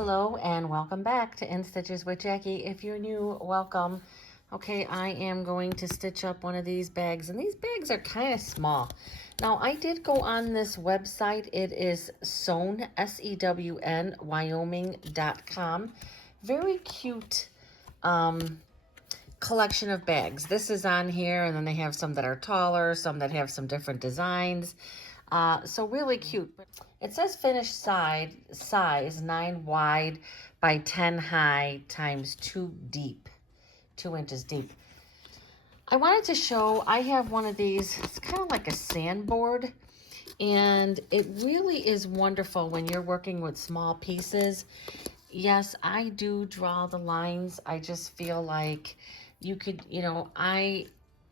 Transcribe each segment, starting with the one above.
Hello and welcome back to In Stitches with Jackie. If you're new, welcome. Okay, I am going to stitch up one of these bags, and these bags are kind of small. Now, I did go on this website. It is sewn, S-E-W-N, Wyoming.com. Very cute collection of bags. This is on here, and then they have some that are taller, some that have some different designs. So really cute. It says finished size 9 wide by 10 high times 2 deep, 2 inches deep. I wanted to show, I have one of these, it's kind of like a sandboard, and it really is wonderful when you're working with small pieces. Yes, I do draw the lines. I just feel like you could,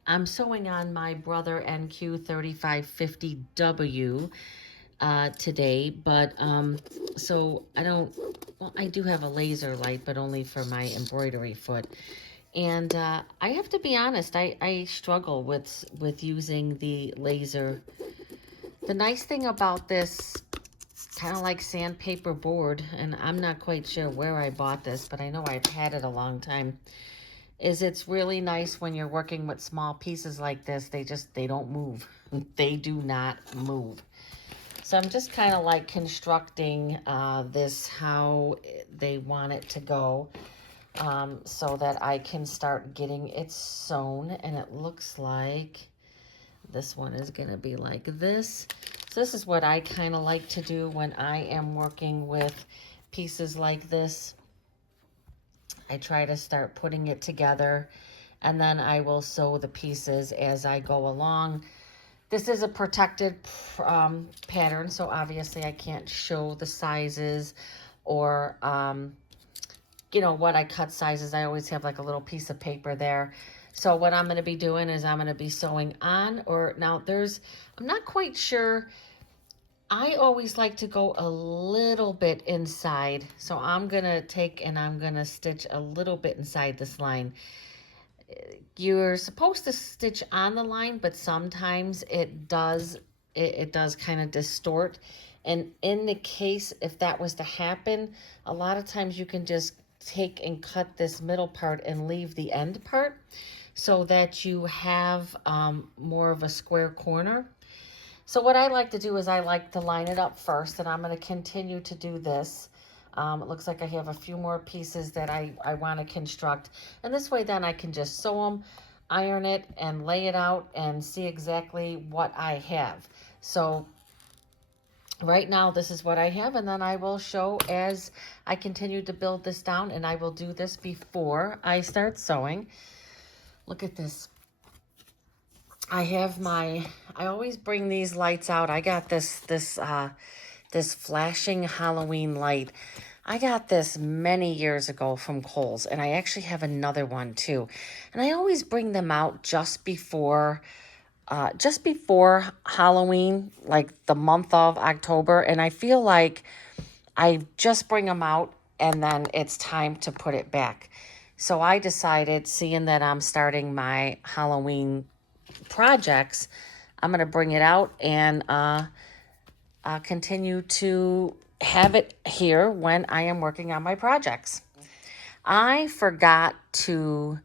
I'm sewing on my Brother NQ3550W today, but so I don't, well, I do have a laser light, but only for my embroidery foot. And I have to be honest, I struggle with using the laser. The nice thing about this kind of like sandpaper board, and I'm not quite sure where I bought this, but I know I've had it a long time, is it's really nice when you're working with small pieces like this. They don't move. They do not move. So I'm just kind of like constructing this how they want it to go, so that I can start getting it sewn. And it looks like this one is going to be like this. So this is what I kind of like to do when I am working with pieces like this. I try to start putting it together, and then I will sew the pieces as I go along. This is a protected pattern, so obviously I can't show the sizes or, what I cut sizes. I always have like a little piece of paper there. So what I'm going to be doing is I'm going to be sewing on, now I'm not quite sure. I always like to go a little bit inside. So I'm going to take and I'm going to stitch a little bit inside this line. You're supposed to stitch on the line, but sometimes it does kind of distort. And in the case, if that was to happen, a lot of times you can just take and cut this middle part and leave the end part so that you have more of a square corner. So what I like to do is I like to line it up first, and I'm going to continue to do this. It looks like I have a few more pieces that I want to construct. And this way then I can just sew them, iron it, and lay it out and see exactly what I have. So right now this is what I have, and then I will show as I continue to build this down, and I will do this before I start sewing. Look at this. I always bring these lights out. I got this flashing Halloween light. I got this many years ago from Kohl's, and I actually have another one too. And I always bring them out just before Halloween, like the month of October. And I feel like I just bring them out and then it's time to put it back. So I decided, seeing that I'm starting my Halloween projects, I'm going to bring it out and continue to have it here when I am working on my projects. I forgot to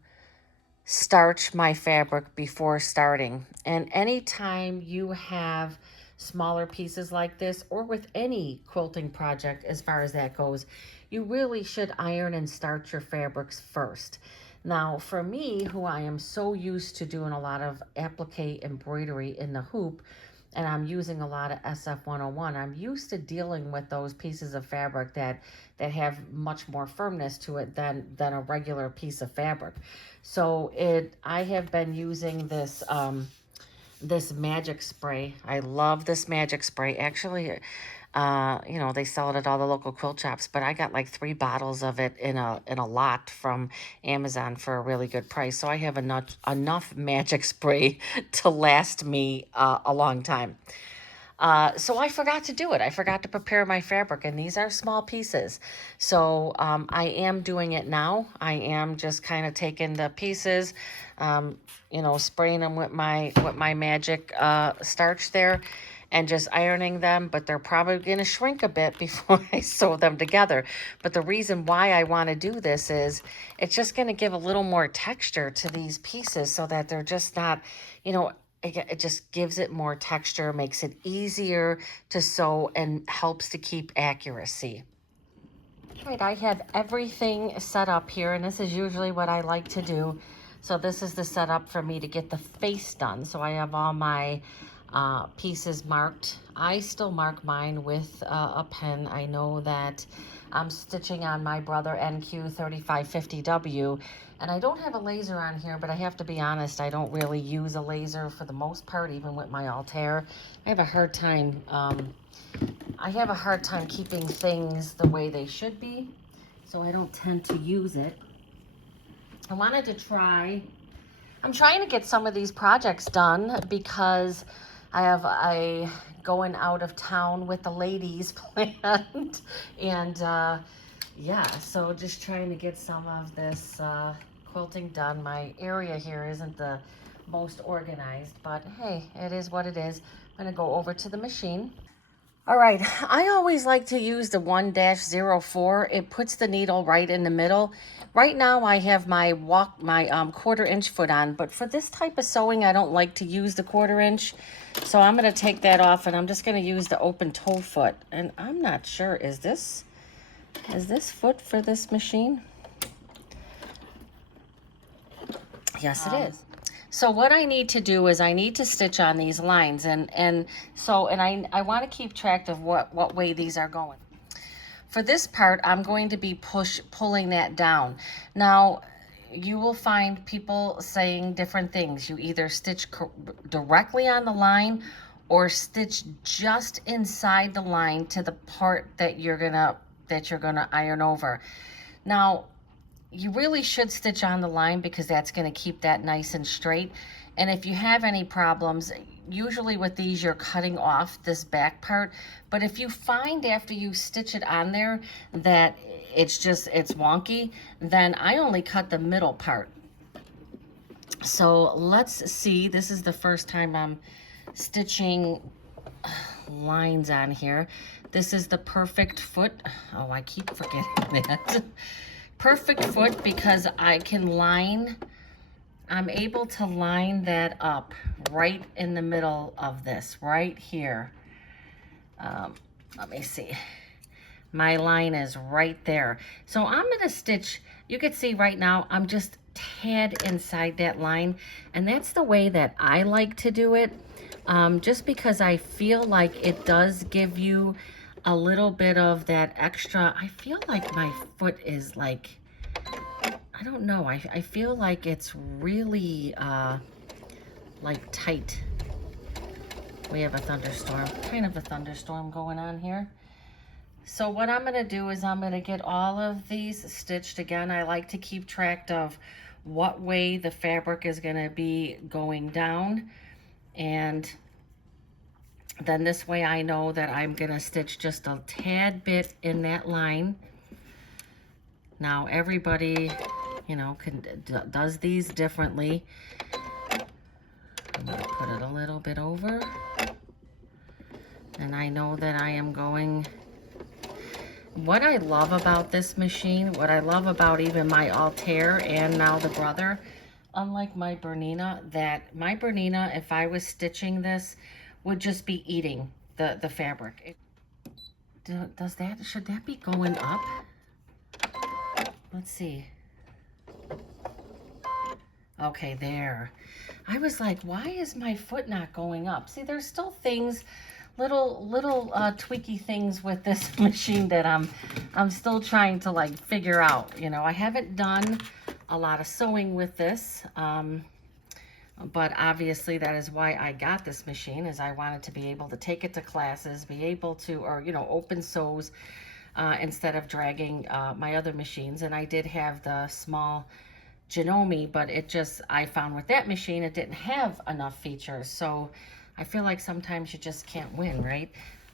starch my fabric before starting. And anytime you have smaller pieces like this, or with any quilting project as far as that goes, you really should iron and starch your fabrics first. Now, for me, who I am so used to doing a lot of applique embroidery in the hoop, and I'm using a lot of SF101, I'm used to dealing with those pieces of fabric that have much more firmness to it than a regular piece of fabric. So I have been using this this magic spray. I love this magic spray. Actually, they sell it at all the local quilt shops, but I got like 3 bottles of it in a lot from Amazon for a really good price. So I have enough magic spray to last me a long time. So I forgot to do it. I forgot to prepare my fabric, and these are small pieces. So I am doing it now. I am just kind of taking the pieces, spraying them with my magic starch there, and just ironing them, but they're probably going to shrink a bit before I sew them together. But the reason why I want to do this is it's just going to give a little more texture to these pieces so that they're just not, you know, it just gives it more texture, makes it easier to sew, and helps to keep accuracy. All right, I have everything set up here, and this is usually what I like to do. So this is the setup for me to get the face done. So I have all my pieces marked. I still mark mine with a pen. I know that I'm stitching on my Brother NQ3550W, and I don't have a laser on here, but I have to be honest, I don't really use a laser for the most part, even with my Altair. I have a hard time keeping things the way they should be, so I don't tend to use it. I wanted to try, I'm trying to get some of these projects done because I have a going out of town with the ladies planned. And yeah, so just trying to get some of this quilting done. My area here isn't the most organized, but hey, it is what it is. I'm gonna go over to the machine. All right, I always like to use the 1-04. It puts the needle right in the middle. Right now I have my 1/4 inch foot on, but for this type of sewing, I don't like to use the 1/4 inch. So I'm gonna take that off, and I'm just gonna use the open toe foot. And I'm not sure, is this foot for this machine? Yes, it is. So what I need to do is I need to stitch on these lines, and I want to keep track of what way these are going. For this part, I'm going to be pulling that down. Now, you will find people saying different things. You either stitch directly on the line or stitch just inside the line to the part that you're gonna iron over. Now, you really should stitch on the line because that's going to keep that nice and straight. And if you have any problems, usually with these you're cutting off this back part, but if you find after you stitch it on there that it's wonky, then I only cut the middle part. So let's see, this is the first time I'm stitching lines on here. This is the perfect foot. Oh, I keep forgetting that. Perfect foot because I'm able to line that up right in the middle of this, right here. Let me see. My line is right there. So I'm gonna stitch, you can see right now, I'm just tad inside that line, and that's the way that I like to do it, just because I feel like it does give you a little bit of that extra. I feel like my foot is like, I don't know, I feel like it's really like tight. We have a thunderstorm, kind of a thunderstorm going on here. So what I'm going to do is I'm going to get all of these stitched. Again, I like to keep track of what way the fabric is going to be going down, and then this way I know that I'm going to stitch just a tad bit in that line. Now everybody, you know, does these differently. I'm going to put it a little bit over, and I know that I am going. What I love about this machine, what I love about even my Altair and now the Brother, unlike my Bernina, that my Bernina, if I was stitching this, would just be eating the fabric. Should that be going up? Let's see. Okay, there. I was like, why is my foot not going up? See, there's still things, little tweaky things with this machine that I'm still trying to like figure out. You know, I haven't done a lot of sewing with this, but obviously that is why I got this machine, is I wanted to be able to take it to classes, be able to, or you know, open sews instead of dragging my other machines. And I did have the small Janome, but I found with that machine it didn't have enough features. So I feel like sometimes you just can't win, right?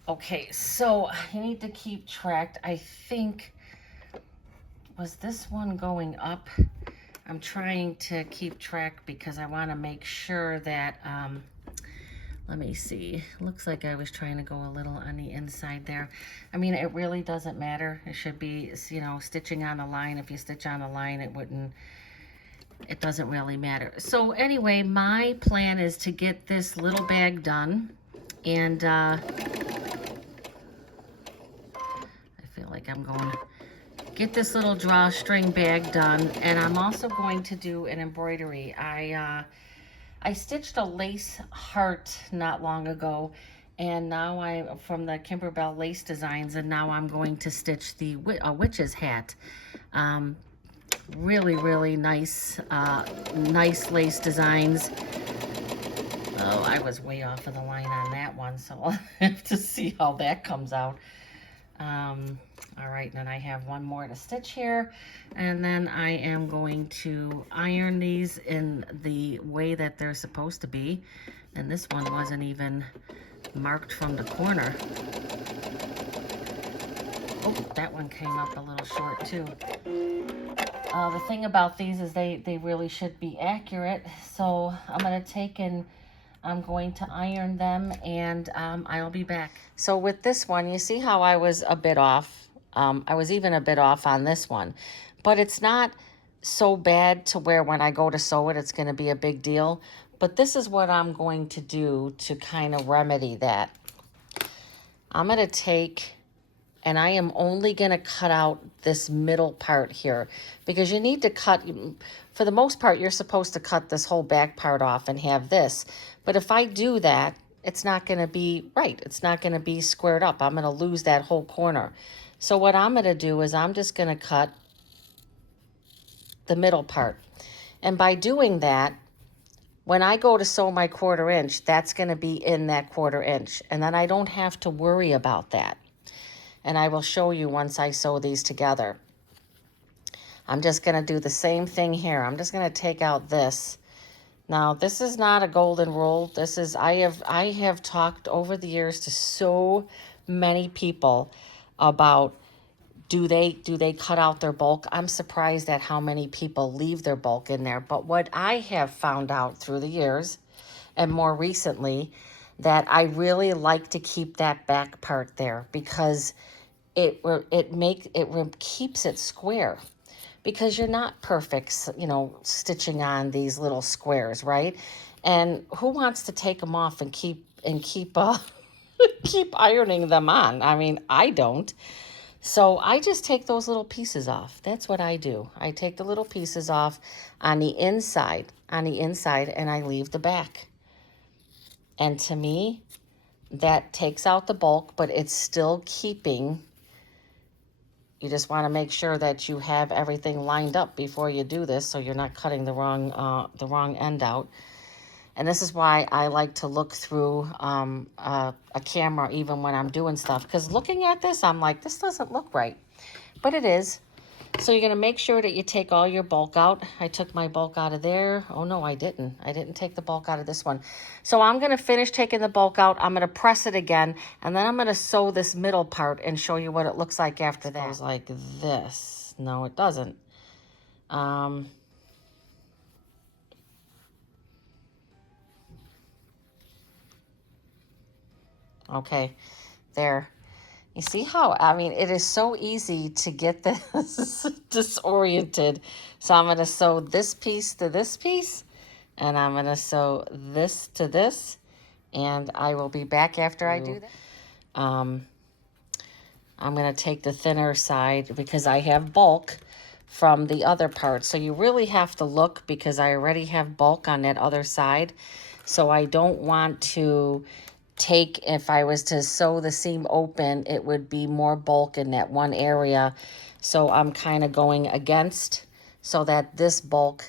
Okay, so I need to keep track. I think, was this one going up? I'm trying to keep track because I want to make sure that, Let me see. Looks like I was trying to go a little on the inside there. I mean, it really doesn't matter. It should be, you know, stitching on a line. If you stitch on a line, it doesn't really matter. So anyway, my plan is to get this little bag done. And I feel like I'm going to get this little drawstring bag done. And I'm also going to do an embroidery. I stitched a lace heart not long ago, and now I'm from the Kimberbell Lace Designs, and now I'm going to stitch the witch's hat. Really, really nice, nice lace designs. Oh, I was way off of the line on that one, so I'll have to see how that comes out. All right, then I have one more to stitch here, and then I am going to iron these in the way that they're supposed to be. And this one wasn't even marked from the corner. Oh, that one came up a little short too. The thing about these is they really should be accurate. So I'm gonna take and I'm going to iron them, and I'll be back. So with this one, you see how I was a bit off. I was even a bit off on this one, but it's not so bad to where when I go to sew it, it's going to be a big deal. But this is what I'm going to do to kind of remedy that. I'm going to take, and I am only going to cut out this middle part here, because you need to cut, for the most part, you're supposed to cut this whole back part off and have this. But if I do that, it's not going to be right. It's not going to be squared up. I'm going to lose that whole corner. So what I'm going to do is I'm just going to cut the middle part. And by doing that, when I go to sew my 1/4 inch, that's going to be in that 1/4 inch. And then I don't have to worry about that. And I will show you once I sew these together. I'm just going to do the same thing here. I'm just going to take out this. Now, this is not a golden rule. This is, I have talked over the years to so many people about do they cut out their bulk. I'm surprised at how many people leave their bulk in there. But what I have found out through the years, and more recently, that I really like to keep that back part there, because it keeps it square. Because you're not perfect, you know, stitching on these little squares, right? And who wants to take them off and keep keep ironing them on? I mean, I don't. So I just take those little pieces off. That's what I do. I take the little pieces off on the inside, and I leave the back. And to me, that takes out the bulk, but it's still keeping. You just want to make sure that you have everything lined up before you do this, so you're not cutting the wrong end out. And this is why I like to look through a camera even when I'm doing stuff, because looking at this, I'm like, this doesn't look right, but it is. So you're going to make sure that you take all your bulk out. I took my bulk out of there. Oh, no, I didn't. I didn't take the bulk out of this one. So I'm going to finish taking the bulk out. I'm going to press it again, and then I'm going to sew this middle part and show you what it looks like after that. It goes like this. No, it doesn't. Okay, there. You see how, I mean, it is so easy to get this disoriented. So I'm going to sew this piece to this piece, and I'm going to sew this to this, and I will be back after I do that. I'm going to take the thinner side because I have bulk from the other part. So you really have to look, because I already have bulk on that other side. So I don't want to take, if I was to sew the seam open, it would be more bulk in that one area. So I'm kind of going against, so that this bulk,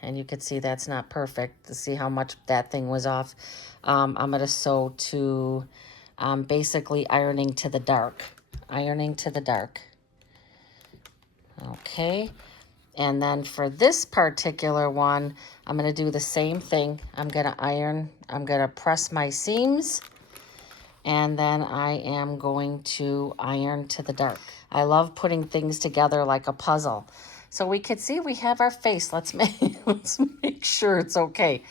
and you can see that's not perfect to see how much that thing was off. I'm going to sew to basically ironing to the dark. Okay. And then for this particular one, I'm going to do the same thing. I'm going to iron, I'm going to press my seams, and then I am going to iron to the dark. I love putting things together like a puzzle. So we could see we have our face. Let's make sure it's okay.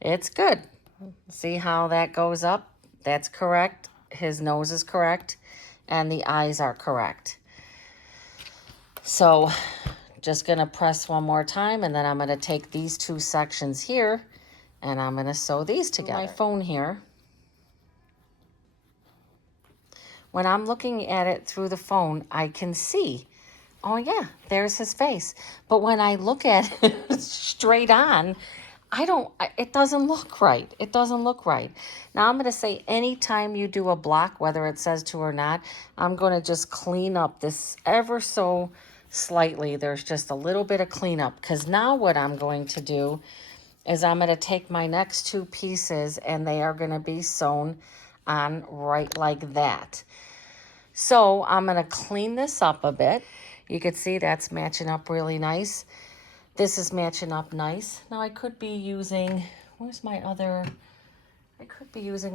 It's good. See how that goes up? That's correct. His nose is correct. And the eyes are correct. So just going to press one more time, and then I'm going to take these two sections here and I'm going to sew these together. My phone here. When I'm looking at it through the phone, I can see, oh yeah, there's his face. But when I look at it straight on, it doesn't look right. It doesn't look right. Now I'm going to say anytime you do a block, whether it says to or not, I'm going to just clean up this ever so slightly. There's just a little bit of cleanup, because now what I'm going to do is I'm going to take my next two pieces and they are going to be sewn on right like that. So I'm going to clean this up a bit. You can see that's matching up really nice. This is matching up nice. Now I could be using, where's my other, I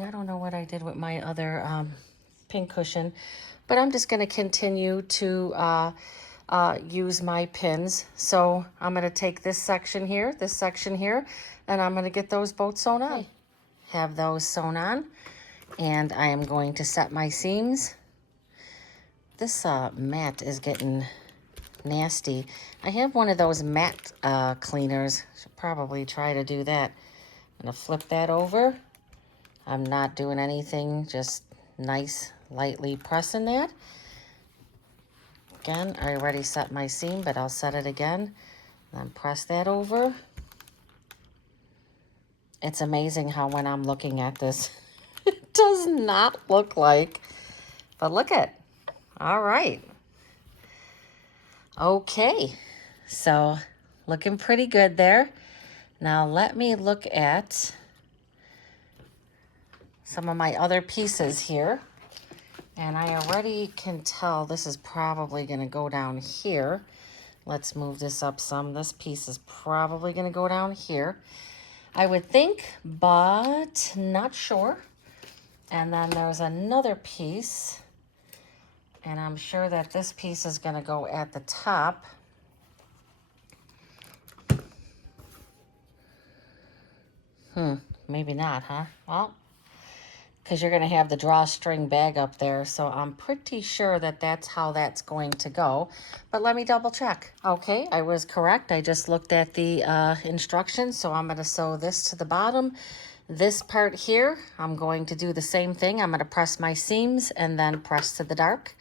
don't know what I did with my other pin cushion, but I'm just going to continue to use my pins. So I'm going to take this section here, and I'm going to get those both sewn on. Okay. Have those sewn on, and I am going to set my seams. This mat is getting nasty. I have one of those mat cleaners. Should probably try to do that. I'm going to flip that over. I'm not doing anything, just nice, lightly pressing that. Again, I already set my seam, but I'll set it again. Then press that over. It's amazing how when I'm looking at this, it does not look like, but look at, all right. Okay, so looking pretty good there. Now let me look at some of my other pieces here. And I already can tell this is probably going to go down here. Let's move this up some. This piece is probably going to go down here, I would think, but not sure. And then there's another piece, and I'm sure that this piece is going to go at the top. Maybe not, huh? Well, because you're going to have the drawstring bag up there, so I'm pretty sure that that's how that's going to go. But let me double check. Okay, I was correct. I just looked at the instructions, so I'm going to sew this to the bottom. This part here, I'm going to do the same thing. I'm going to press my seams and then press to the dark,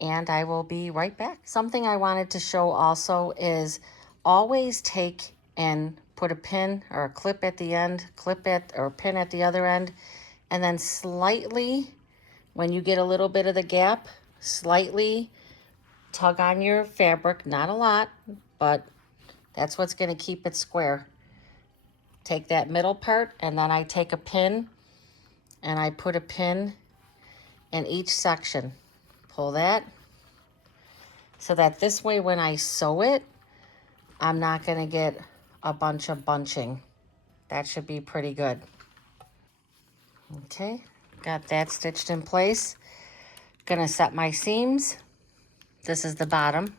and I will be right back. Something I wanted to show also is always take and put a pin or a clip at the end, or a pin at the other end, and then slightly, when you get a little bit of the gap, slightly tug on your fabric, not a lot, but that's what's going to keep it square. Take that middle part, and then I take a pin, and I put a pin in each section. Pull that, so that this way when I sew it, I'm not going to get a bunch of bunching. That should be pretty good. Okay, got that stitched in place. Gonna set my seams. This is the bottom.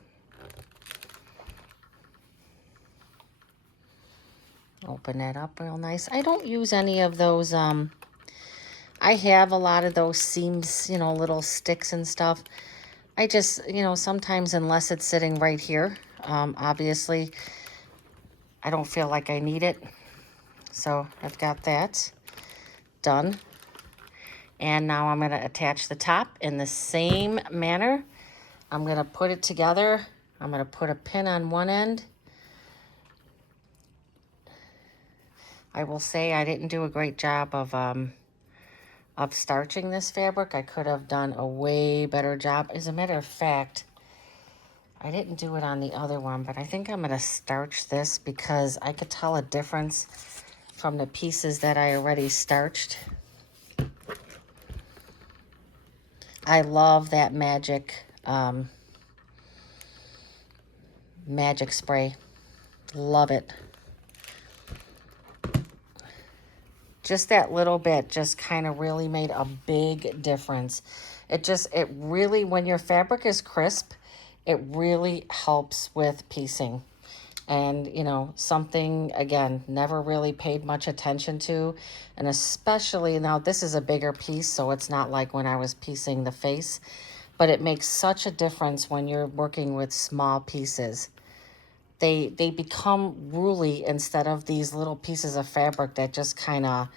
Open that up real nice. I don't use any of those, I have a lot of those seams, you know, little sticks and stuff. I just, you know, sometimes unless it's sitting right here, obviously, I don't feel like I need it. So I've got that done. And now I'm going to attach the top in the same manner. I'm going to put it together. I'm going to put a pin on one end. I will say I didn't do a great job of starching this fabric. I could have done a way better job. As a matter of fact, I didn't do it on the other one, but I think I'm going to starch this because I could tell a difference from the pieces that I already starched. I love that magic spray. Love it. Just that little bit just kind of really made a big difference. It really, when your fabric is crisp, it really helps with piecing. And, you know, something, again, never really paid much attention to. And especially now, this is a bigger piece, so it's not like when I was piecing the face. But it makes such a difference when you're working with small pieces. They become ruly instead of these little pieces of fabric that just kind of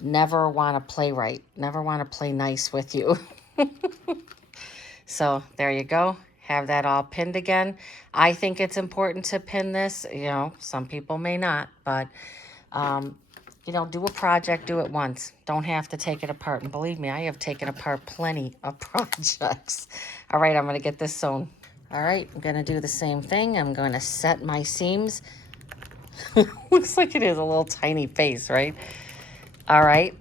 never want to play right, never want to play nice with you. So there you go. Have that all pinned again. I think it's important to pin this. You know, some people may not, but, you know, do a project, do it once. Don't have to take it apart. And believe me, I have taken apart plenty of projects. All right, I'm going to get this sewn. All right, I'm going to do the same thing. I'm going to set my seams. Looks like it is a little tiny face, right? All right.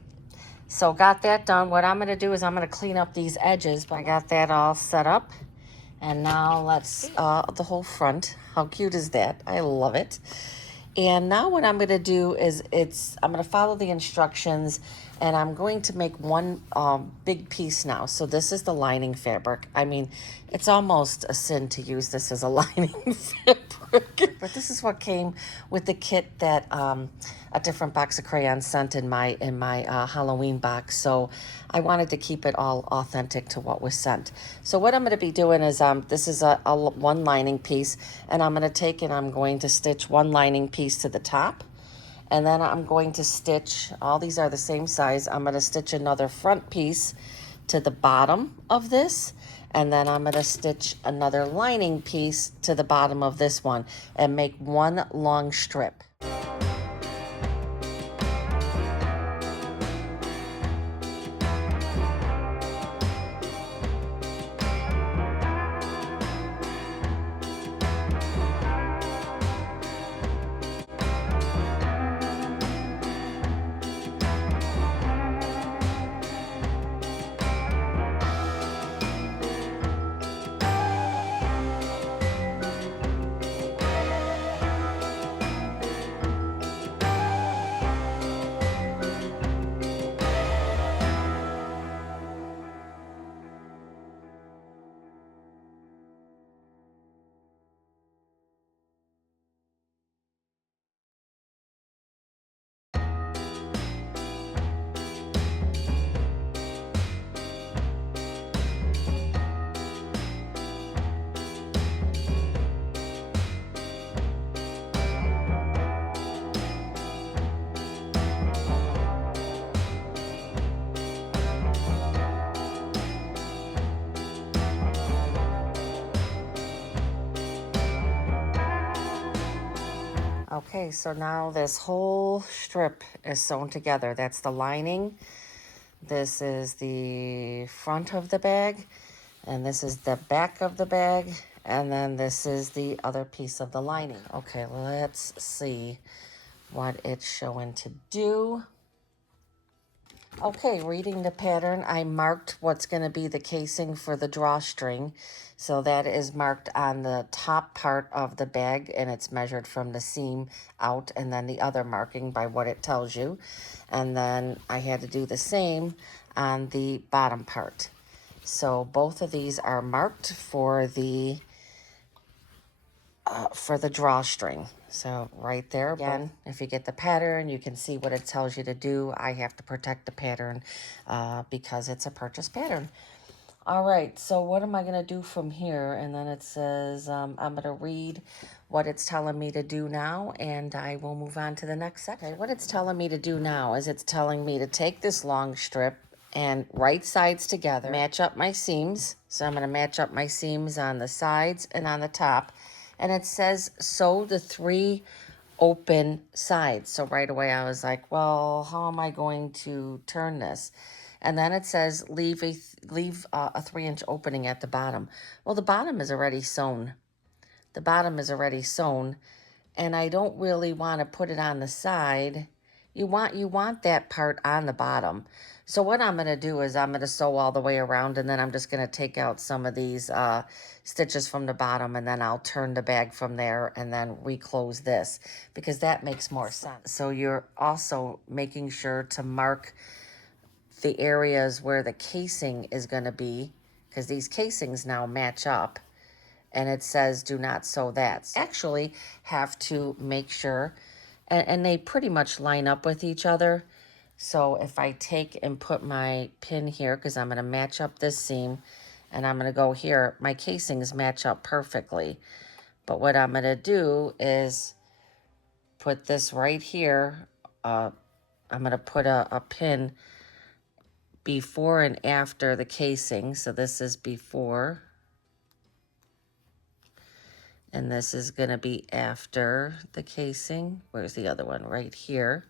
So got that done. What I'm going to do is I'm going to clean up these edges. But I got that all set up. And now let's, the whole front. How cute is that? I love it. And now what I'm going to do is I'm going to follow the instructions, and I'm going to make one big piece now. So this is the lining fabric. I mean, it's almost a sin to use this as a lining fabric. But this is what came with the kit that a different box of crayons sent in my Halloween box. So I wanted to keep it all authentic to what was sent. So what I'm going to be doing is this is a one lining piece, and I'm going to take and I'm going to stitch one lining piece to the top. And then I'm going to stitch, all these are the same size, I'm going to stitch another front piece to the bottom of this. And then I'm going to stitch another lining piece to the bottom of this one and make one long strip. Okay, so now this whole strip is sewn together. That's the lining. This is the front of the bag, and this is the back of the bag, and then this is the other piece of the lining. Okay, let's see what it's showing to do. Okay, reading the pattern, I marked what's going to be the casing for the drawstring. So that is marked on the top part of the bag, and it's measured from the seam out, and then the other marking by what it tells you. And then I had to do the same on the bottom part. So both of these are marked for the drawstring. So right there, again, if you get the pattern, you can see what it tells you to do. I have to protect the pattern because it's a purchase pattern. All right, so what am I going to do from here? And then it says I'm going to read what it's telling me to do now, and I will move on to the next section. Okay, what it's telling me to do now is it's telling me to take this long strip and right sides together, match up my seams. So I'm going to match up my seams on the sides and on the top. And it says sew the 3 open sides. So right away I was like, well, how am I going to turn this? And then it says leave a 3-inch opening at the bottom. Well, the bottom is already sewn. The bottom is already sewn, and I don't really want to put it on the side. You want that part on the bottom. So what I'm going to do is I'm going to sew all the way around, and then I'm just going to take out some of these stitches from the bottom, and then I'll turn the bag from there and then reclose this, because that makes more sense. So you're also making sure to mark the areas where the casing is going to be, because these casings now match up. and it says do not sew that. So actually have to make sure, and they pretty much line up with each other. So if I take and put my pin here, because I'm going to match up this seam, and I'm going to go here, my casings match up perfectly. But what I'm going to do is put this right here. I'm going to put a pin before and after the casing. So this is before, and this is going to be after the casing. Where's the other one? Right here.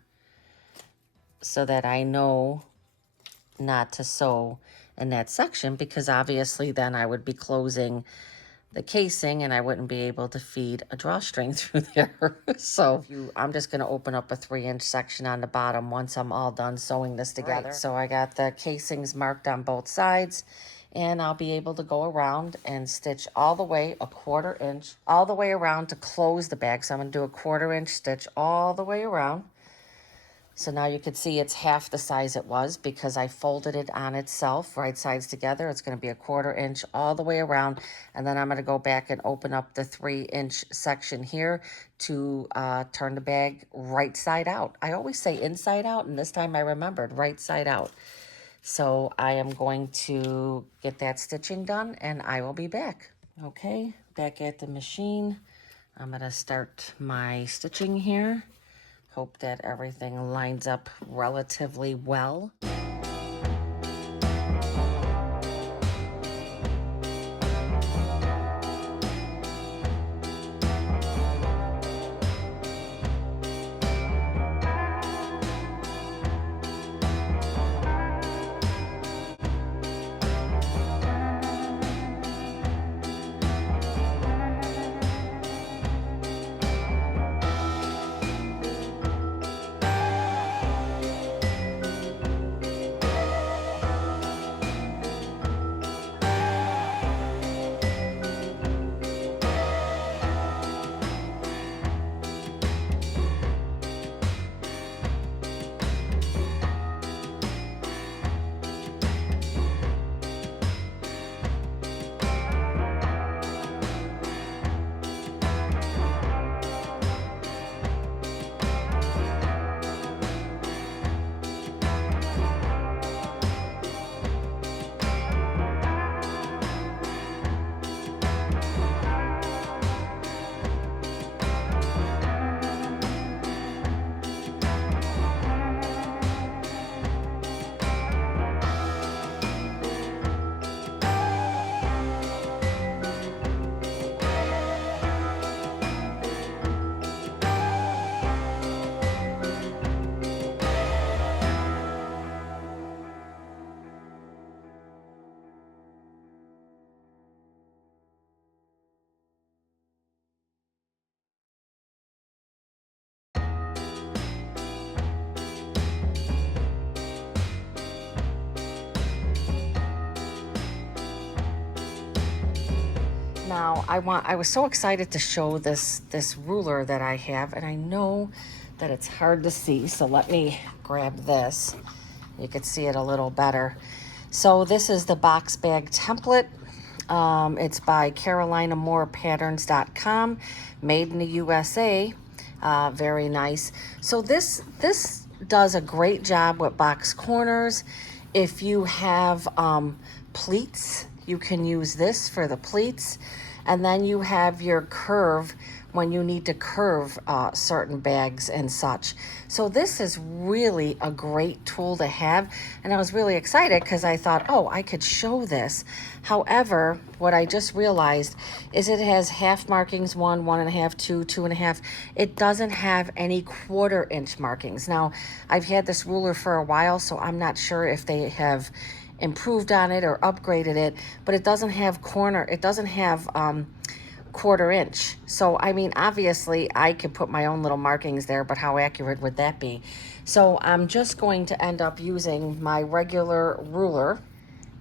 So that I know not to sew in that section, because obviously then I would be closing the casing and I wouldn't be able to feed a drawstring through there. So I'm just going to open up a 3-inch section on the bottom once I'm all done sewing this together. Right. So I got the casings marked on both sides, and I'll be able to go around and stitch all the way a 1/4 inch all the way around to close the bag. So I'm going to do a 1/4 inch stitch all the way around. So now you can see it's half the size it was because I folded it on itself, right sides together. It's going to be a 1/4 inch all the way around. And then I'm going to go back and open up the 3-inch section here to turn the bag right side out. I always say inside out, and this time I remembered right side out. So I am going to get that stitching done, and I will be back. Okay, back at the machine. I'm going to start my stitching here. Hope that everything lines up relatively well. Now, I was so excited to show this ruler that I have, and I know that it's hard to see, so let me grab this. You can see it a little better. So this is the box bag template. It's by CarolinaMoorePatterns.com, made in the USA. Very nice. So this does a great job with box corners. If you have pleats, you can use this for the pleats. And then you have your curve when you need to curve certain bags and such. So this is really a great tool to have. And I was really excited because I thought, oh, I could show this. However, what I just realized is it has half markings, 1, 1.5, 2, 2.5. It doesn't have any 1/4 inch markings. Now, I've had this ruler for a while, so I'm not sure if they have improved on it or upgraded it, but it doesn't have it doesn't have 1/4 inch. So, I mean, obviously I could put my own little markings there, but how accurate would that be? So I'm just going to end up using my regular ruler.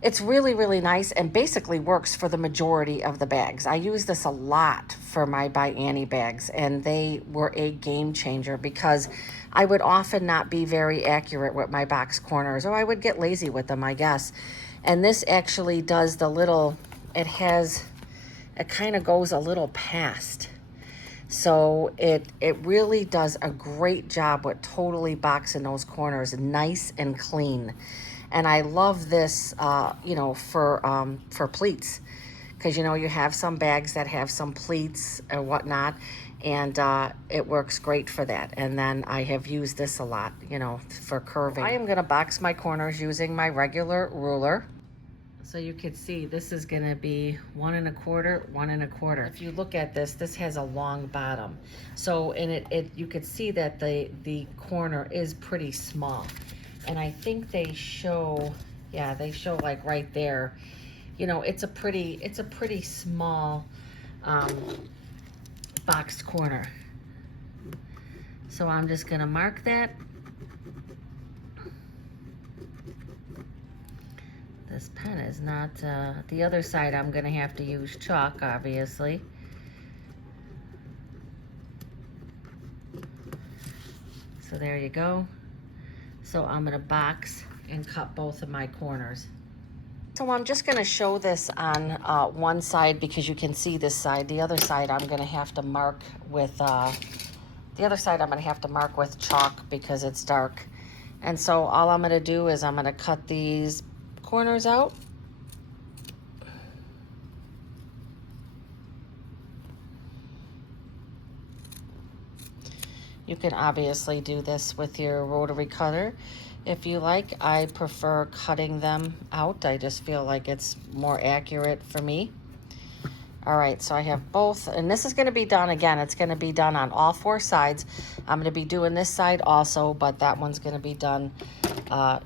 It's really, really nice and basically works for the majority of the bags. I use this a lot for my by Annie bags, and they were a game changer because I would often not be very accurate with my box corners, or I would get lazy with them, I guess. And this actually does the little, it has it kind of goes a little past. So it really does a great job with totally boxing those corners nice and clean. And I love this, you know, for pleats, because you know you have some bags that have some pleats and whatnot, and it works great for that. And then I have used this a lot, you know, for curving. I am gonna box my corners using my regular ruler. So you can see this is gonna be 1 1/4, 1 1/4. If you look at this, this has a long bottom. So in it you could see that the corner is pretty small. And I think they show, yeah, they show like right there. You know, it's a pretty small boxed corner. So I'm just gonna mark that. This pen is not, the other side I'm gonna have to use chalk, obviously. So there you go. So I'm gonna box and cut both of my corners. So I'm just gonna show this on one side because you can see this side. The other side I'm gonna have to mark with, chalk because it's dark. And so all I'm gonna do is I'm gonna cut these corners out. You can obviously do this with your rotary cutter if you like. I prefer cutting them out. I just feel like it's more accurate for me. All right, so I have both, and this is gonna be done again. It's gonna be done on all 4 sides. I'm gonna be doing this side also, but that one's gonna be done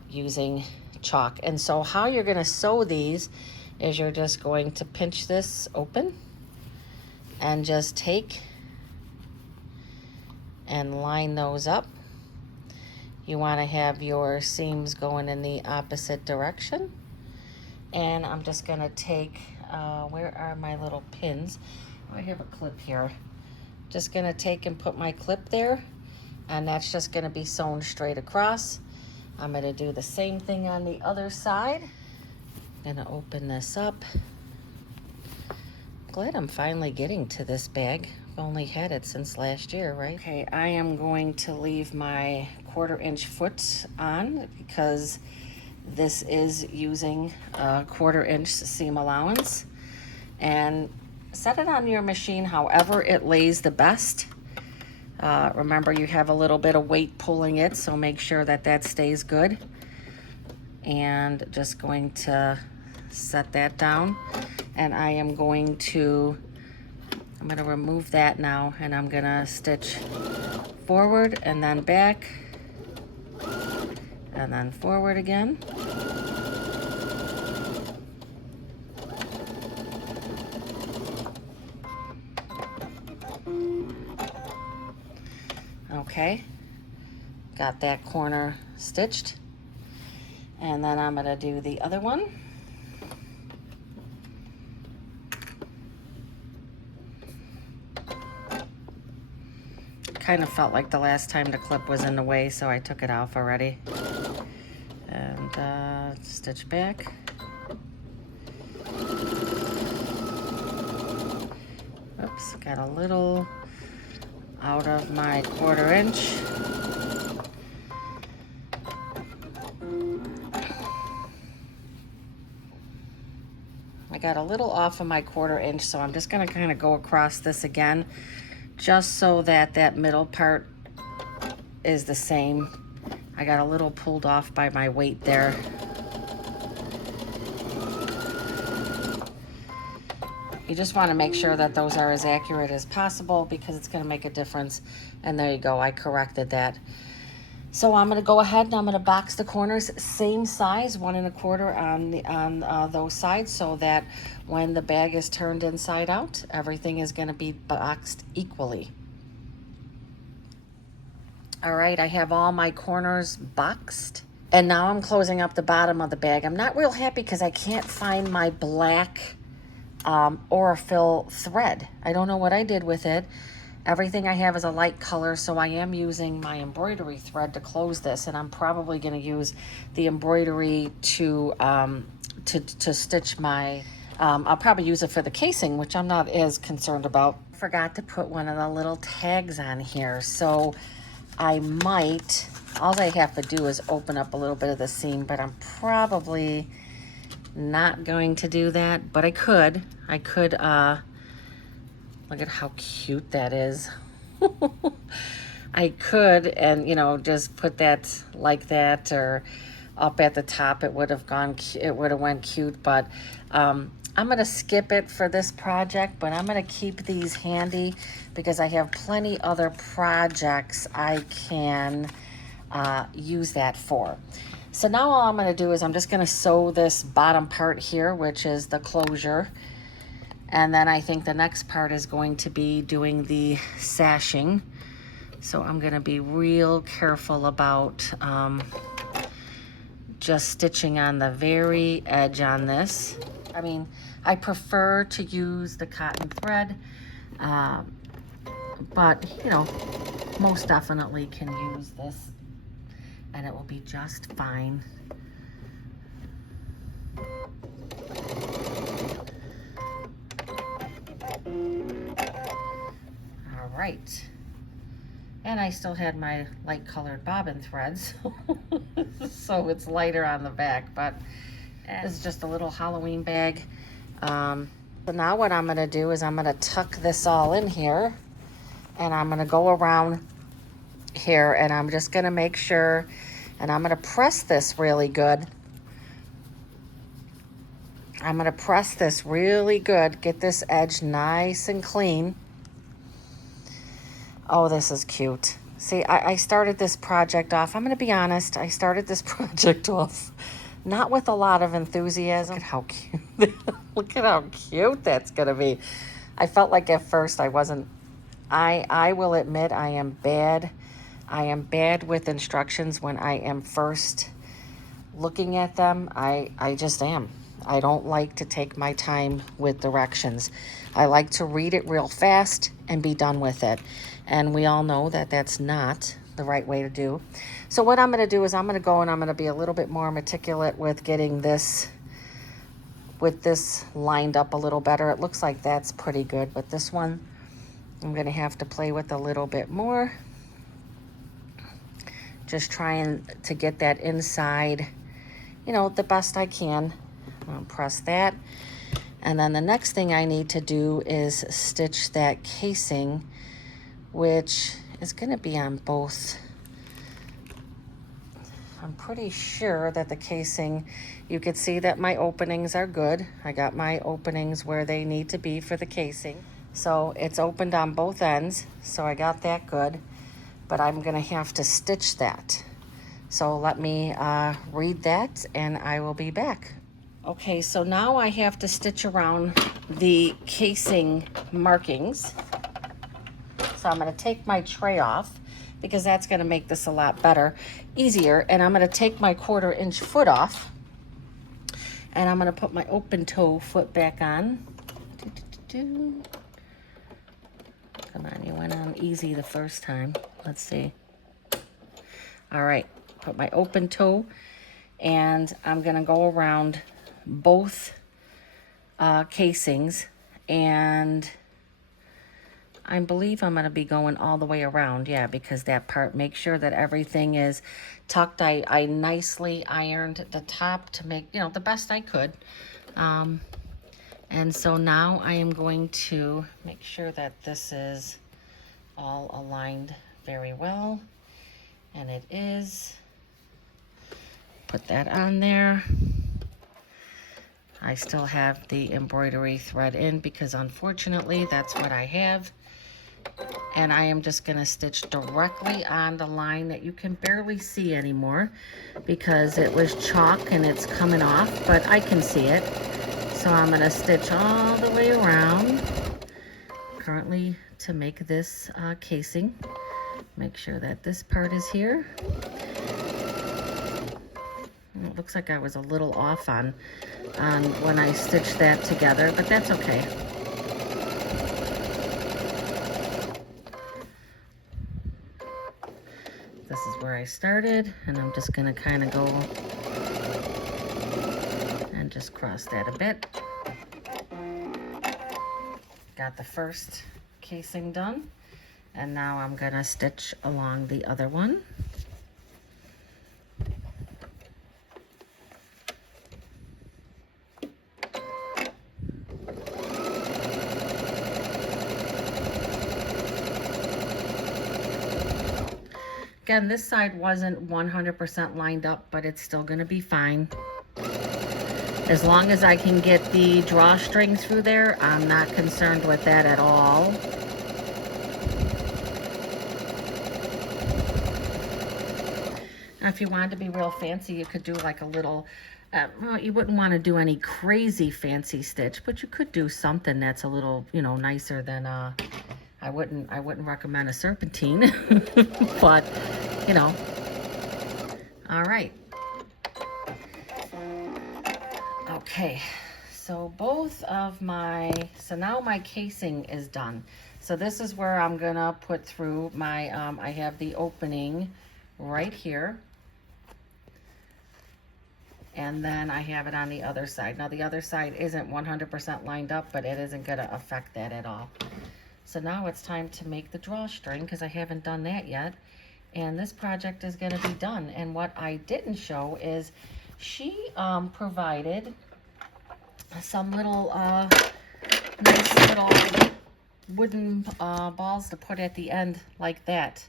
using chalk. And so how you're gonna sew these is you're just going to pinch this open and just take and line those up. You want to have your seams going in the opposite direction. And I'm just going to take, where are my little pins? I have a clip here. Just going to take and put my clip there, and that's just going to be sewn straight across. I'm going to do the same thing on the other side. I'm going to open this up. Glad I'm finally getting to this bag. I've only had it since last year, right? Okay, I am going to leave my 1/4 inch foot on because this is using a 1/4 inch seam allowance. And set it on your machine however it lays the best. Remember, you have a little bit of weight pulling it, so make sure that that stays good. And just going to set that down. And I'm going to remove that now, and I'm gonna stitch forward and then back and then forward again. Okay, got that corner stitched, and then I'm gonna do the other one. Kind of felt like the last time the clip was in the way, so I took it off already. And stitch back. Oops, got a little out of my 1/4 inch. I got a little off of my 1/4 inch, so I'm just gonna kind of go across this again, just so that that middle part is the same. I got a little pulled off by my weight there. You just want to make sure that those are as accurate as possible because it's going to make a difference. And there you go, I corrected that. So I'm going to go ahead and I'm going to box the corners same size, 1 1/4 on those sides, so that when the bag is turned inside out, everything is going to be boxed equally. All right, I have all my corners boxed, and now I'm closing up the bottom of the bag. I'm not real happy because I can't find my black Aurifil thread. I don't know what I did with it. Everything I have is a light color, so I am using my embroidery thread to close this, and I'm probably going to use the embroidery to stitch my I'll probably use it for the casing, which I'm not as concerned about. Forgot to put one of the little tags on here, so I might, all I have to do is open up a little bit of the seam, but I'm probably not going to do that, but I could, look at how cute that is. I could, and you know, just put that like that, or up at the top. It would have went cute, but I'm gonna skip it for this project, but I'm gonna keep these handy because I have plenty other projects I can use that for. So now all I'm gonna do is I'm just gonna sew this bottom part here, which is the closure. And then I think the next part is going to be doing the sashing. So I'm gonna be real careful about just stitching on the very edge on this. I mean, I prefer to use the cotton thread, but you know, most definitely can use this and it will be just fine. All right. And I still had my light colored bobbin threads, so it's lighter on the back, but this is just a little Halloween bag. So now what I'm gonna do is I'm gonna tuck this all in here, and I'm gonna go around here, and I'm just gonna make sure, and I'm gonna press this really good. I'm gonna press this really good, get this edge nice and clean. Oh, this is cute. See, I started this project off, I'm gonna be honest, I started this project off not with a lot of enthusiasm. Look at how cute, look at how cute that's gonna be. I felt like at first I wasn't, I will admit I am bad. I am bad with instructions when I am first looking at them. I just am. I don't like to take my time with directions. I like to read it real fast and be done with it. And we all know that that's not the right way to do. So what I'm gonna do is I'm gonna go and I'm gonna be a little bit more meticulous with getting this, with this lined up a little better. It looks like that's pretty good, but this one I'm gonna have to play with a little bit more. Just trying to get that inside, you know, the best I can. I'll press that. And then the next thing I need to do is stitch that casing, which is gonna be on both. I'm pretty sure that the casing, you can see that my openings are good. I got my openings where they need to be for the casing. So it's opened on both ends, so I got that good, but I'm gonna have to stitch that. So let me read that and I will be back. Okay, so now I have to stitch around the casing markings. So I'm gonna take my tray off because that's gonna make this a lot better, easier. And I'm gonna take my 1/4 inch foot off and I'm gonna put my open toe foot back on. Come on, you went on easy the first time. Let's see. All right, put my open toe and I'm gonna go around both casings, and I believe I'm gonna be going all the way around, yeah, because that part, make sure that everything is tucked. I nicely ironed the top to make, you know, the best I could. And so now I am going to make sure that this is all aligned very well, and it is. Put that on there. I still have the embroidery thread in because unfortunately that's what I have. And I am just gonna stitch directly on the line that you can barely see anymore because it was chalk and it's coming off, but I can see it. So I'm gonna stitch all the way around currently to make this casing. Make sure that this part is here. It looks like I was a little off on when I stitched that together, but that's okay. This is where I started, and I'm just gonna kind of go and just cross that a bit. got the first casing done, and now I'm gonna stitch along the other one. Again, this side wasn't 100% lined up, but it's still gonna be fine. As long as I can get the drawstring through there, I'm not concerned with that at all. Now, if you wanted to be real fancy, you could do like a little, well, you wouldn't want to do any crazy fancy stitch, but you could do something that's a little, you know, nicer than, I wouldn't recommend a serpentine, but, you know. All right. Okay, so both of my, so now my casing is done. So this is where I'm gonna put through my, I have the opening right here. And then I have it on the other side. Now the other side isn't 100% lined up, but it isn't gonna affect that at all. So now it's time to make the drawstring because I haven't done that yet. And this project is gonna be done. And what I didn't show is she provided some little nice little wooden balls to put at the end like that.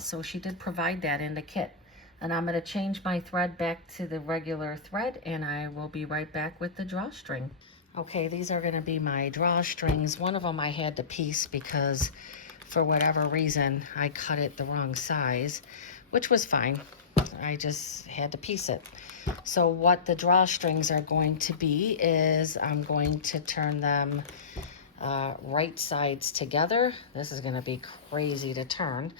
So she did provide that in the kit. And I'm going to change my thread back to the regular thread, and I will be right back with the drawstring. Okay, these are going to be my drawstrings. One of them I had to piece because for whatever reason I cut it the wrong size, which was fine. I just had to piece it. So what the drawstrings are going to be is I'm going to turn them right sides together. This is going to be crazy to turn,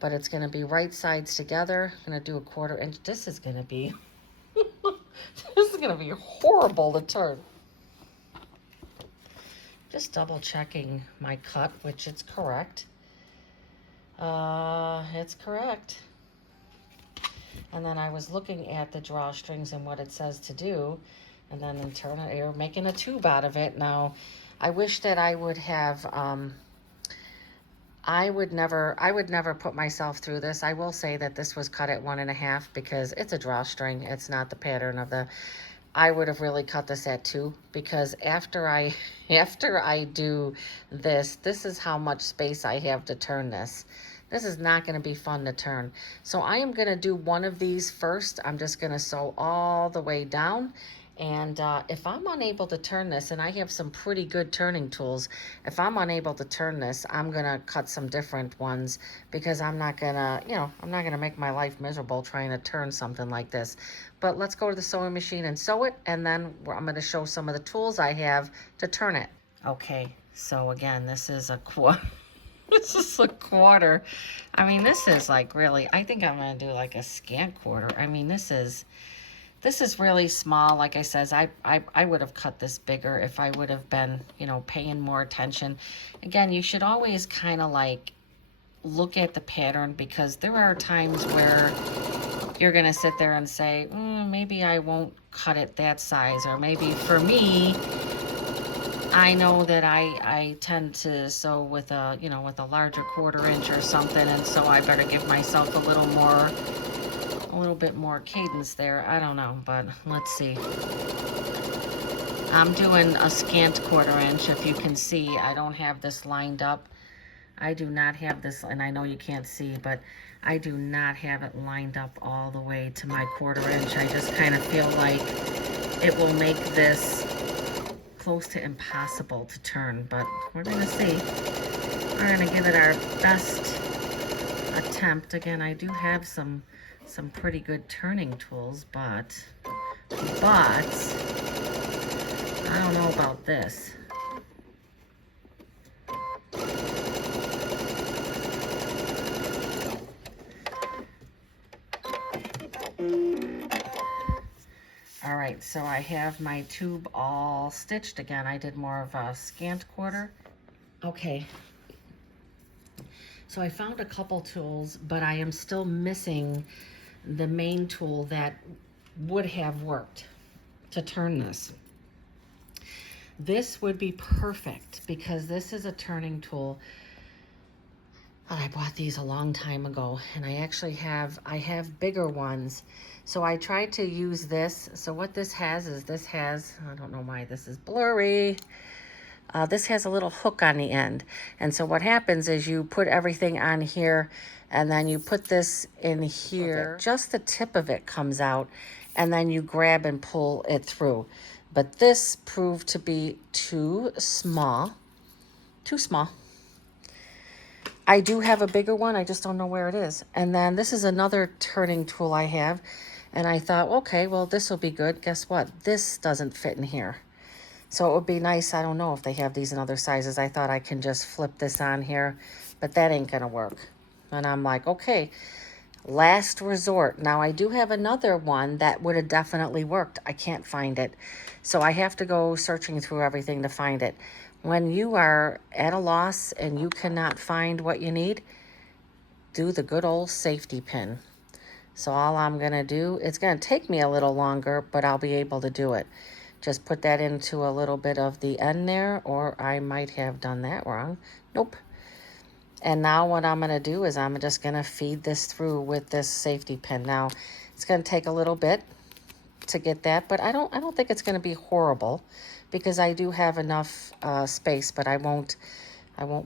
but it's going to be right sides together. I'm going to do a 1/4 inch. This is going to be this is going to be horrible to turn. Just double checking my cut, which it's correct. It's correct. And then I was looking at the drawstrings and what it says to do, and then in turn you're making a tube out of it. Now, I wish that I would have, I would never put myself through this. I will say that this was cut at 1.5 because it's a drawstring. It's not the pattern of the, I would have really cut this at 2 because after I do this is how much space I have to turn this. This is not going to be fun to turn. So I am going to do one of these first. I'm just going to sew all the way down. And if I'm unable to turn this, and I have some pretty good turning tools, if I'm unable to turn this, I'm going to cut some different ones because I'm not going to, you know, I'm not going to make my life miserable trying to turn something like this. But let's go to the sewing machine and sew it, and then I'm going to show some of the tools I have to turn it. Okay, so again, this is a this is a 1/4. I mean, this is like really, I think I'm going to do like a scant 1/4. I mean, this is really small. Like I says, I would have cut this bigger if I would have been, you know, paying more attention. Again, you should always kind of like look at the pattern because there are times where you're going to sit there and say, maybe I won't cut it that size, or maybe for me, I know that I tend to sew with a, you know, with a larger 1/4 inch or something, and so I better give myself a little bit more cadence there. I don't know, but let's see. I'm doing a scant 1/4 inch. If you can see, I don't have this lined up. I do not have this, and I know you can't see, but I do not have it lined up all the way to my 1/4 inch. I just kind of feel like it will make this close to impossible to turn, but we're gonna see. We're gonna give it our best attempt. Again, I do have some pretty good turning tools, but I don't know about this. All right, so I have my tube all stitched. Again, I did more of a scant 1/4. Okay. So I found a couple tools, but I am still missing the main tool that would have worked to turn this. This would be perfect because this is a turning tool. I bought these a long time ago, and I have bigger ones. So I tried to use this. So what this has is I don't know why this is blurry. This has a little hook on the end. And so what happens is you put everything on here, and then you put this in here. Just the tip of it comes out, and then you grab and pull it through. But this proved to be too small. Too small. I do have a bigger one. I just don't know where it is. And then this is another turning tool I have. And I thought, okay, well, this will be good. Guess what? This doesn't fit in here. So it would be nice. I don't know if they have these in other sizes. I thought I can just flip this on here, but that ain't going to work. And I'm like, okay, last resort. Now I do have another one that would have definitely worked. I can't find it. So I have to go searching through everything to find it. When you are at a loss and you cannot find what you need, do the good old safety pin. So all I'm going to do, it's going to take me a little longer, but I'll be able to do it. Just put that into a little bit of the end there, or I might have done that wrong. Nope. And now what I'm going to do is I'm just going to feed this through with this safety pin. Now, it's going to take a little bit to get that, but I don't think it's going to be horrible because I do have enough space, but I won't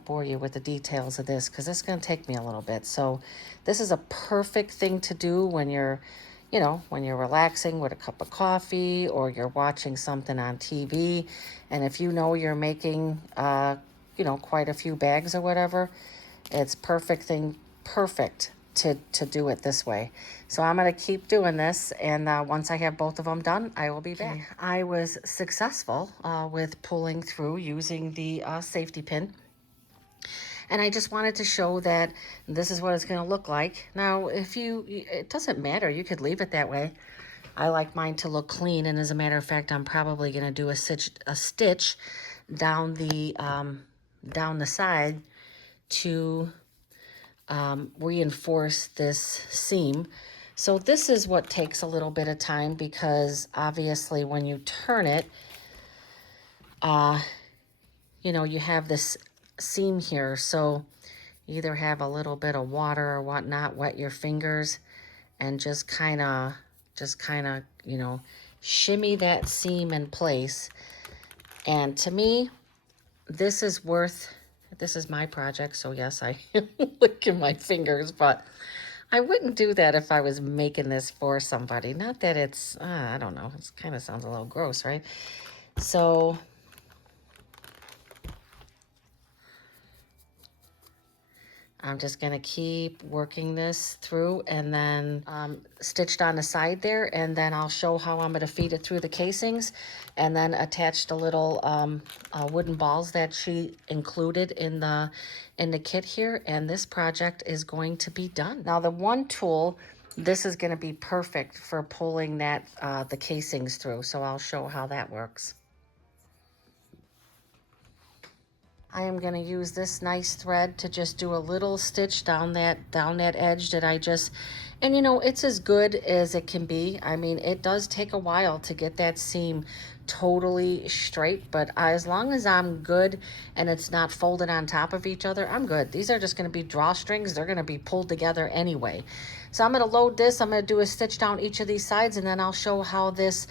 bore you with the details of this because it's going to take me a little bit. So this is a perfect thing to do when you're relaxing with a cup of coffee or you're watching something on TV. And if you know you're making, quite a few bags or whatever, it's perfect to do it this way. So I'm going to keep doing this. And once I have both of them done, I will be back. I was successful with pulling through using the safety pin. And I just wanted to show that this is what it's going to look like. Now, it doesn't matter. You could leave it that way. I like mine to look clean. And as a matter of fact, I'm probably going to do a stitch down the side to reinforce this seam. So this is what takes a little bit of time because obviously when you turn it, you have this seam here, so you either have a little bit of water or whatnot, wet your fingers and just kind of shimmy that seam in place. And to me, this is my project, so yes, I am licking my fingers, but I wouldn't do that if I was making this for somebody. Not that it's I don't know, it kind of sounds a little gross, right? So I'm just going to keep working this through and then stitched on the side there, and then I'll show how I'm going to feed it through the casings and then attach the little wooden balls that she included in the kit here, and this project is going to be done. Now the one tool, this is going to be perfect for pulling that the casings through, so I'll show how that works. I am going to use this nice thread to just do a little stitch down that edge that I just, and it's as good as it can be. I mean, it does take a while to get that seam totally straight, but as long as I'm good and it's not folded on top of each other, I'm good. These are just going to be drawstrings. They're going to be pulled together anyway. So I'm going to load this. I'm going to do a stitch down each of these sides, and then I'll show how this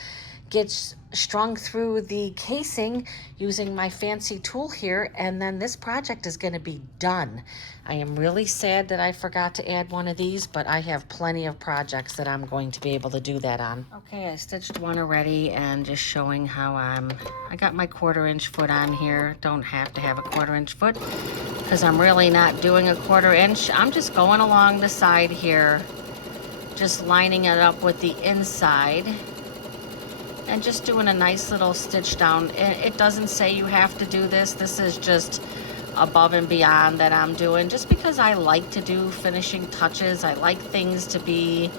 gets strung through the casing using my fancy tool here, and then this project is going to be done. I am really sad that I forgot to add one of these, but I have plenty of projects that I'm going to be able to do that on. Okay, I stitched one already and just showing how I got my 1/4 inch foot on here. Don't have to have a 1/4 inch foot because I'm really not doing a 1/4 inch. I'm just going along the side here, just lining it up with the inside and just doing a nice little stitch down. It doesn't say you have to do this. This is just above and beyond that I'm doing, just because I like to do finishing touches. I like things to be,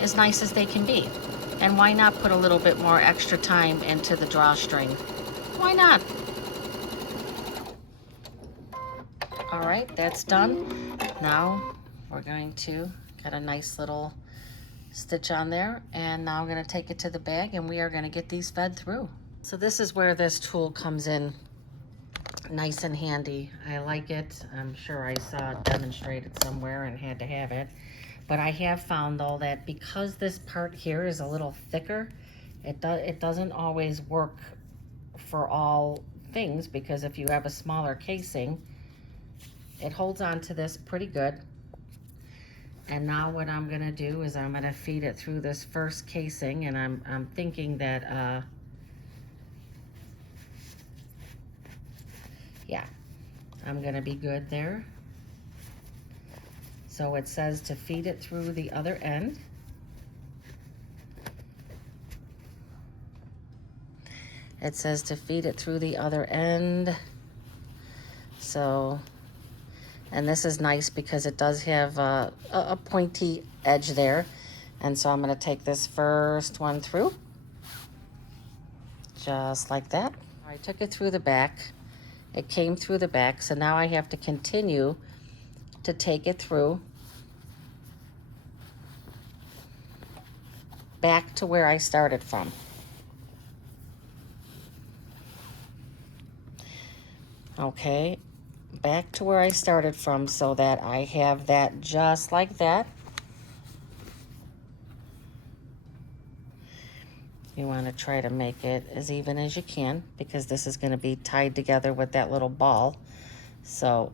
as nice as they can be. And why not put a little bit more extra time into the drawstring? Why not? All right, that's done. Now we're going to get a nice little stitch on there, and now I'm going to take it to the bag and we are going to get these fed through. So this is where this tool comes in nice and handy. I like it. I'm sure I saw it demonstrated somewhere and had to have it. But I have found though that because this part here is a little thicker, it doesn't always work for all things, because if you have a smaller casing, it holds on to this pretty good. And now what I'm gonna do is I'm gonna feed it through this first casing, and I'm thinking that yeah, I'm gonna be good there. So it says to feed it through the other end. It says to feed it through the other end. So, and this is nice because it does have a pointy edge there. And so I'm gonna take this first one through, just like that. I took it through the back. It came through the back, so now I have to continue to take it through back to where I started from. Okay, back to where I started from, so that I have that just like that. You want to try to make it as even as you can, because this is going to be tied together with that little ball. So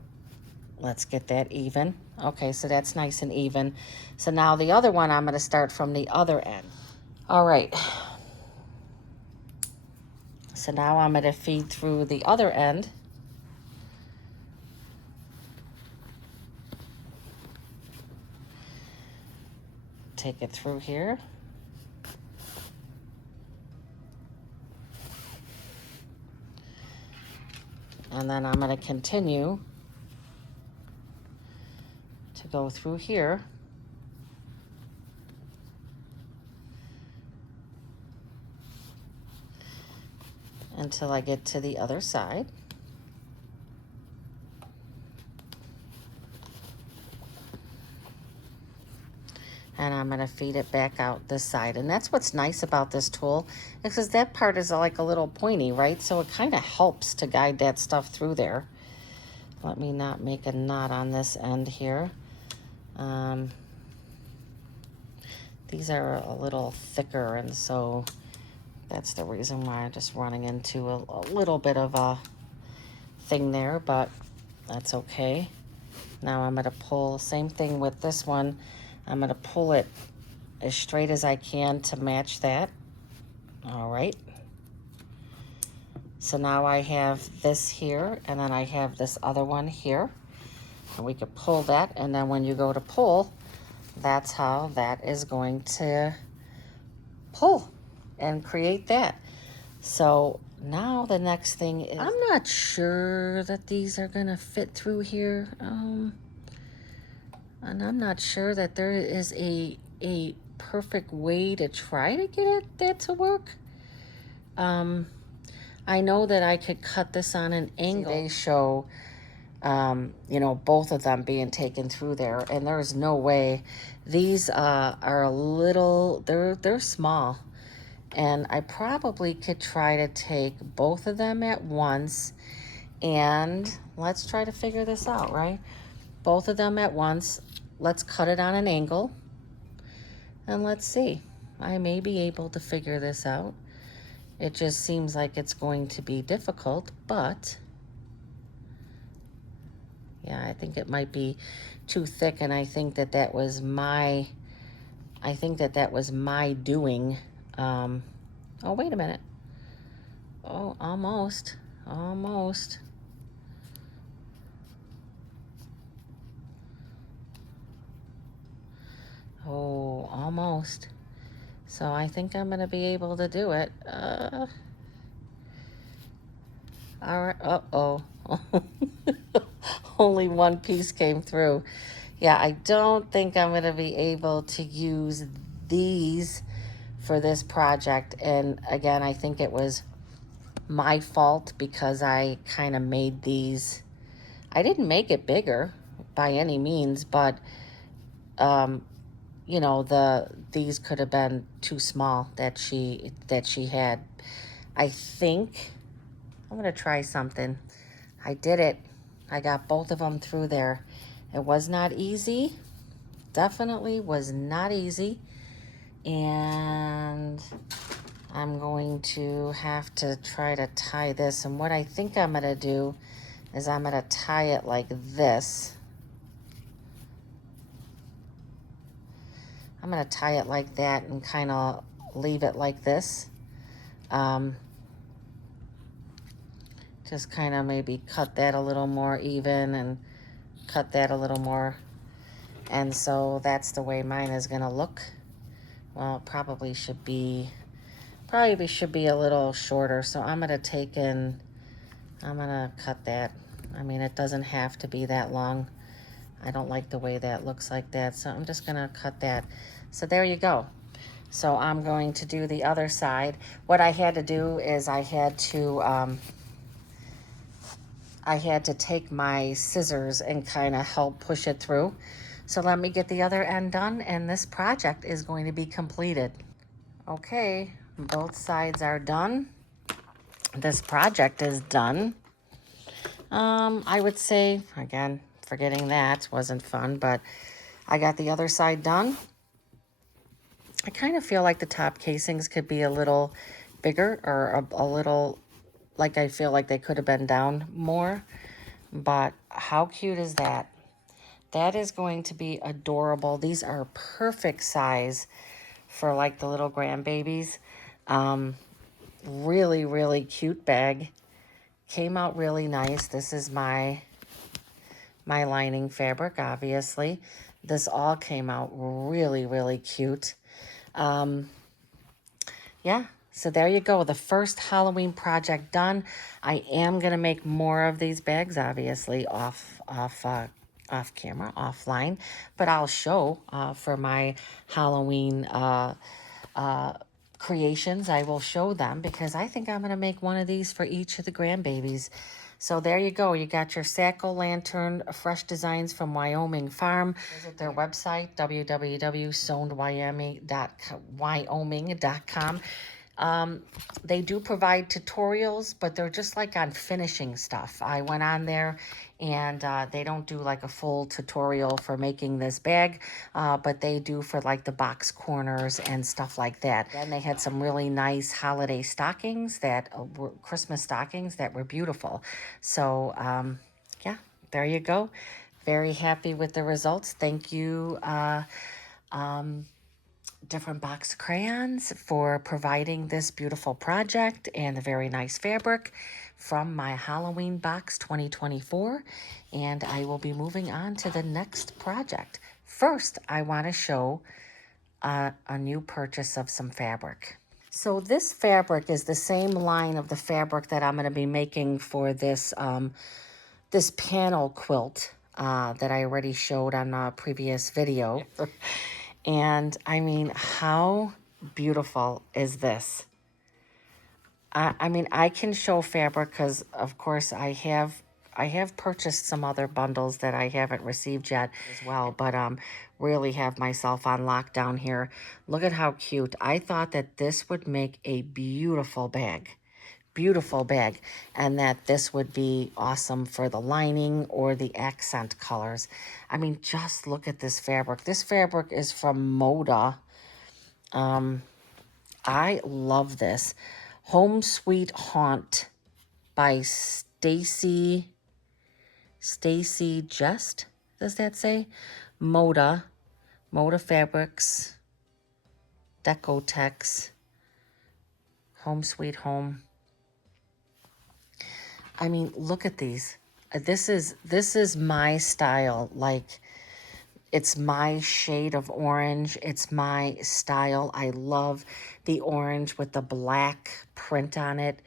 let's get that even. Okay, so that's nice and even. So now the other one, I'm going to start from the other end. All right. So now I'm going to feed through the other end. Take it through here. And then I'm going to continue to go through here until I get to the other side. And I'm going to feed it back out this side. And that's what's nice about this tool, because that part is like a little pointy, right? So it kind of helps to guide that stuff through there. Let me not make a knot on this end here. These are a little thicker, and so that's the reason why I'm just running into a little bit of a thing there, but that's okay. Now I'm going to pull, same thing with this one. I'm going to pull it as straight as I can to match that. All right. So now I have this here, and then I have this other one here. And we could pull that, and then when you go to pull, that's how that is going to pull and create that. So now the next thing is, I'm not sure that these are going to fit through here. And I'm not sure that there is a perfect way to try to get that to work. I know that I could cut this on an angle. They show, you know, both of them being taken through there, and there's no way. These are a little, they're small, and I probably could try to take both of them at once, and let's try to figure this out, right? Both of them at once. Let's cut it on an angle, and let's see. I may be able to figure this out. It just seems like it's going to be difficult, but yeah, I think it might be too thick, and I think that that was my, doing. Oh, wait a minute. Oh, almost. Oh, almost. So I think I'm going to be able to do it. All right. Uh-oh. Only one piece came through. Yeah, I don't think I'm going to be able to use these for this project. And again, I think it was my fault because I kind of made these. I didn't make it bigger by any means, but you know, these could have been too small that she had I think I'm going to try something. I did it. I got both of them through there. It was not easy. Definitely was not easy. And I'm going to have to try to tie this. And what I think I'm going to do is I'm going to tie it like this. I'm going to tie it like that and kind of leave it like this. Just kind of maybe cut that a little more even and cut that a little more. And so that's the way mine is going to look. Well, it probably should be a little shorter. So I'm going to take in, I'm going to cut that. I mean, it doesn't have to be that long. I don't like the way that looks like that. So I'm just going to cut that. So there you go. So I'm going to do the other side. What I had to do is I had to take my scissors and kind of help push it through. So let me get the other end done, and this project is going to be completed. Okay, both sides are done. This project is done. I would say, again, forgetting that wasn't fun, but I got the other side done. I kind of feel like the top casings could be a little bigger, or a little, like I feel like they could have been down more. But how cute is that? That is going to be adorable. These are perfect size for like the little grandbabies. Really, really cute bag. Came out really nice. This is my lining fabric, obviously. This all came out really, really cute. Yeah, so there you go. The first Halloween project done. I am going to make more of these bags, obviously, off camera, offline. But I'll show for my Halloween creations. I will show them because I think I'm going to make one of these for each of the grandbabies. So there you go. You got your Sack-O-Lantern Fresh Designs from Wyoming Farm. Visit their website, www.sewnwyoming.com. They do provide tutorials, but they're just like on finishing stuff. I went on there and they don't do like a full tutorial for making this bag, but they do for like the box corners and stuff like that. Then they had some really nice holiday stockings that were Christmas stockings that were beautiful. So yeah, there you go. Very happy with the results. Thank you, Different Box Crayons, for providing this beautiful project and the very nice fabric from my Halloween box 2024. And I will be moving on to the next project. First, I want to show a new purchase of some fabric. So this fabric is the same line of the fabric that I'm going to be making for this this panel quilt that I already showed on a previous video. And I mean, how beautiful is this? I mean, I can show fabric because, of course, I have purchased some other bundles that I haven't received yet as well, but really have myself on lockdown here. Look at how cute. I thought that this would make a beautiful bag. Beautiful bag, and that this would be awesome for the lining or the accent colors. I mean, just look at this fabric. This fabric is from Moda. I love this. Home Sweet Haunt by Stacy Just, does that say? Moda Fabrics, Decotex, Home Sweet Home. I mean, look at these. This is my style. Like, it's my shade of orange. It's my style. I love the orange with the black print on it.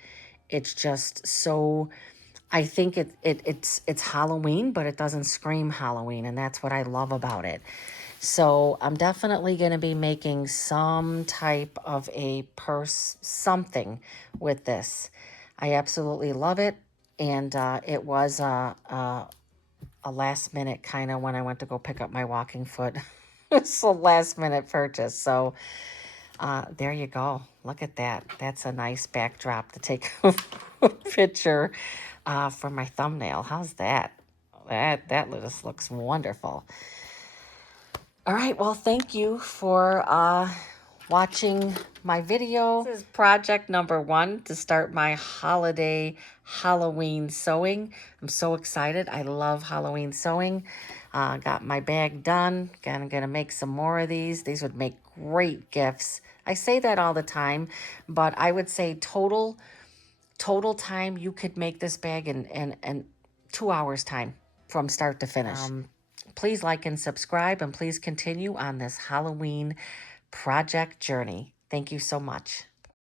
It's just so, I think it's Halloween, but it doesn't scream Halloween, and that's what I love about it. So I'm definitely going to be making some type of a purse, something with this. I absolutely love it. And it was a last minute kind of when I went to go pick up my walking foot. It's a last minute purchase. So there you go. look at that. That's a nice backdrop to take a picture for my thumbnail. How's that? That just looks wonderful. All right, well, thank you for watching my video. This is project number 1 to start my holiday Halloween sewing. I'm so excited. I love Halloween sewing. Got my bag done. I'm gonna make some more of these. These would make great gifts. I say that all the time, but I would say total time you could make this bag in 2 hours time from start to finish. Please like and subscribe, and please continue on this Halloween project journey. Thank you so much.